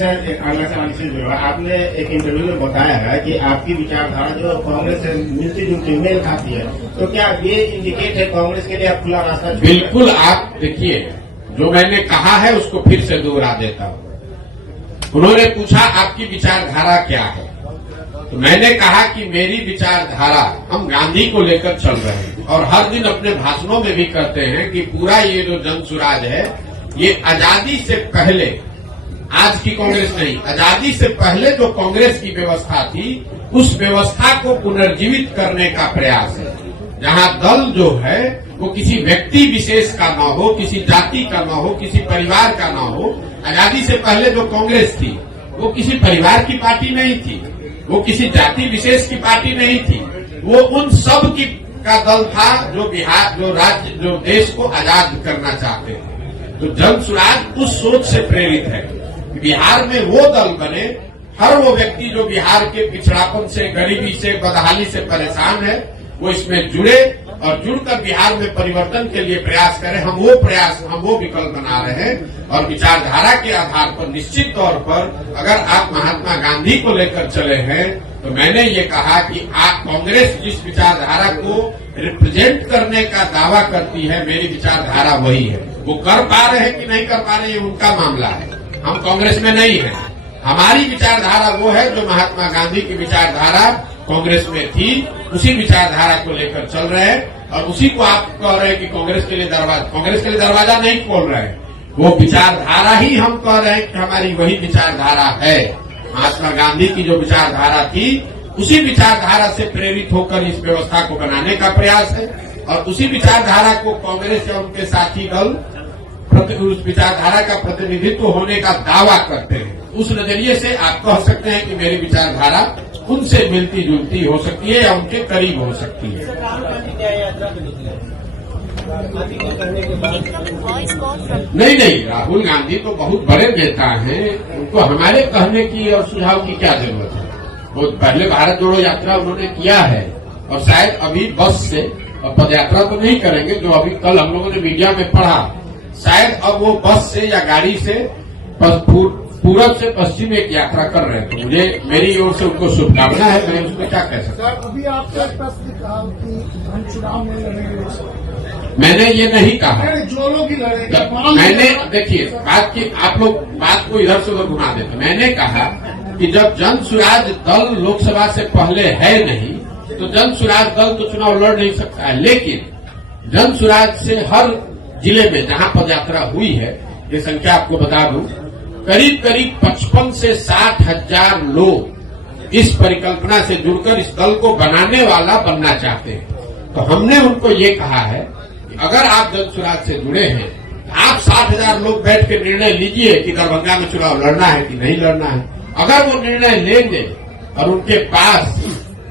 से जुड़ा, आपने एक इंटरव्यू में बताया है कि आपकी विचारधारा जो कांग्रेस से मिलती जुलती मेल खाती है, तो क्या ये इंडिकेट है कांग्रेस के लिए आप खुला रास्ता? बिल्कुल। आप देखिए, जो मैंने कहा है उसको फिर से दोहरा देता हूं। उन्होंने पूछा आपकी विचारधारा क्या है, तो मैंने कहा कि मेरी विचारधारा, हम गांधी को लेकर चल रहे हैं और हर दिन अपने भाषणों में भी कहते हैं कि पूरा ये जो जन सुराज है, ये आजादी से पहले, आज की कांग्रेस नहीं, आजादी से पहले जो कांग्रेस की व्यवस्था थी, उस व्यवस्था को पुनर्जीवित करने का प्रयास है। जहां दल जो है वो किसी व्यक्ति विशेष का न हो, किसी जाति का न हो, किसी परिवार का न हो। आजादी से पहले जो कांग्रेस थी वो किसी परिवार की पार्टी नहीं थी, वो किसी जाति विशेष की पार्टी नहीं थी, वो उन सब की का दल था जो बिहार, जो राज्य, जो देश को आजाद करना चाहते थे। तो जन सुराज उस सोच से प्रेरित है कि बिहार में वो दल बने, हर वो व्यक्ति जो बिहार के पिछड़ापन से, गरीबी से, बदहाली से परेशान है, वो इसमें जुड़े और जुड़कर बिहार में परिवर्तन के लिए प्रयास करें। हम वो विकल्प बना रहे हैं और विचारधारा के आधार पर निश्चित तौर पर अगर आप महात्मा गांधी को लेकर चले हैं, तो मैंने ये कहा कि आप कांग्रेस जिस विचारधारा को रिप्रेजेंट करने का दावा करती है, मेरी विचारधारा वही है। वो कर पा रहे हैं कि नहीं कर पा रहे हैं, उनका मामला है। हम कांग्रेस में नहीं है। हमारी विचारधारा वो है जो महात्मा गांधी की विचारधारा कांग्रेस में थी, उसी विचारधारा को लेकर चल रहे हैं। और उसी को आप कह रहे हैं कि कांग्रेस के लिए दरवाजा नहीं खोल रहे हैं। वो विचारधारा ही हम कह रहे हैं कि हमारी वही विचारधारा है। महात्मा गांधी की जो विचारधारा थी, उसी विचारधारा से प्रेरित होकर इस व्यवस्था को बनाने का प्रयास है और उसी विचारधारा को कांग्रेस या उनके साथी दल उस विचारधारा का प्रतिनिधित्व होने का दावा करते हैं। उस नजरिए से आप कह सकते हैं कि मेरी विचारधारा उनसे मिलती जुलती हो सकती है या उनके करीब हो सकती है। नहीं, राहुल गांधी तो बहुत बड़े नेता हैं, उनको हमारे कहने की और सुझाव की क्या जरूरत है। बहुत पहले भारत जोड़ो यात्रा उन्होंने किया है और शायद अभी बस से, और पद यात्रा तो नहीं करेंगे जो अभी कल हम लोगों ने मीडिया में पढ़ा, शायद अब वो बस से या गाड़ी से पूरब से पश्चिम एक यात्रा कर रहे हैं। तो मुझे मेरी ओर से उनको शुभकामना है, मैं उसमें क्या कह सकता हूँ। अभी आपने प्रश्न कहा कि हम चुनाव में लड़ेंगे, मैंने ये नहीं कहा। जो लोग ही लड़ेंगे, मैंने, देखिए, आप लोग बात को इधर से उधर घुमा देते। मैंने कहा कि जब जन सुराज दल लोकसभा से पहले है नहीं, तो जन सुराज दल तो चुनाव लड़ नहीं सकता है। लेकिन जन सुराज से हर जिले में जहां पदयात्रा हुई है, ये संख्या आपको बता दूं, करीब 55 से 60 हजार लोग इस परिकल्पना से जुड़कर इस दल को बनाने वाला बनना चाहते हैं। तो हमने उनको ये कहा है कि अगर आप जन सुराज से जुड़े हैं, आप 60,000 लोग बैठ के निर्णय लीजिए कि दरभंगा में चुनाव लड़ना है कि नहीं लड़ना है। अगर वो निर्णय लेंगे और उनके पास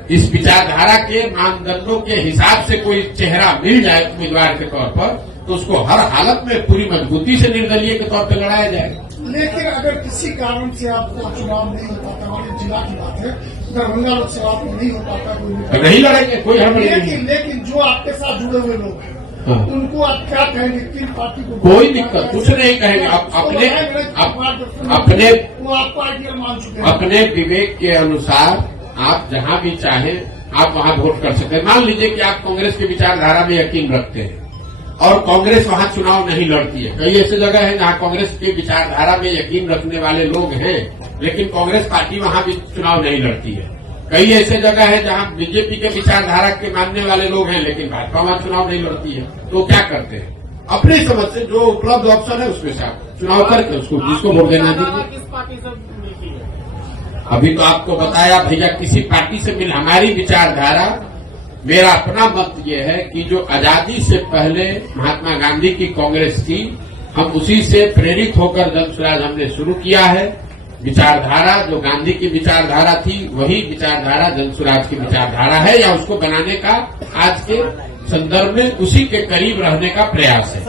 इस विचारधारा के मानदंडों के हिसाब से कोई चेहरा मिल जाए उम्मीदवार के तौर पर, तो उसको हर हालत में पूरी मजबूती से निर्दलीय के तौर पर लड़ाया जाएगा। लेकिन अगर किसी कारण से आपको चुनाव नहीं हो पाता, हमारे जिला की बात है, दरभंगा लोकसभा को नहीं हो पाता, तो नहीं लड़ेंगे, कोई हड़बड़ी नहीं। लेकिन जो आपके साथ जुड़े हुए लोग हैं, उनको आप क्या कहेंगे? किन पार्टी को? कोई दिक्कत, कुछ नहीं कहेंगे। आप अपने वो आपको आइडियल मान चुके हैं। अपने विवेक के अनुसार आप जहां भी चाहें आप वहां वोट कर सकते हैं। मान लीजिए कि आप कांग्रेस की विचारधारा में यकीन रखते हैं और कांग्रेस वहां चुनाव नहीं लड़ती है। कई ऐसी जगह है जहां कांग्रेस की विचारधारा में यकीन रखने वाले लोग हैं, लेकिन कांग्रेस पार्टी वहां भी चुनाव नहीं लड़ती है। कई ऐसे जगह है जहां बीजेपी के विचारधारा के मानने वाले लोग हैं, लेकिन भाजपा वहां चुनाव नहीं लड़ती है। तो क्या करते हैं? अपनी समझ से जो उपलब्ध ऑप्शन है उसमें से आप चुनाव करके उसको जिसको वोट देना दीजिए। अभी तो आपको बताया भैया, किसी पार्टी से मिल, हमारी विचारधारा, मेरा अपना मत ये है कि जो आजादी से पहले महात्मा गांधी की कांग्रेस थी, हम उसी से प्रेरित होकर जन सुराज हमने शुरू किया है। विचारधारा जो गांधी की विचारधारा थी, वही विचारधारा जन सुराज की विचारधारा है, या उसको बनाने का आज के संदर्भ में उसी के करीब रहने का प्रयास है।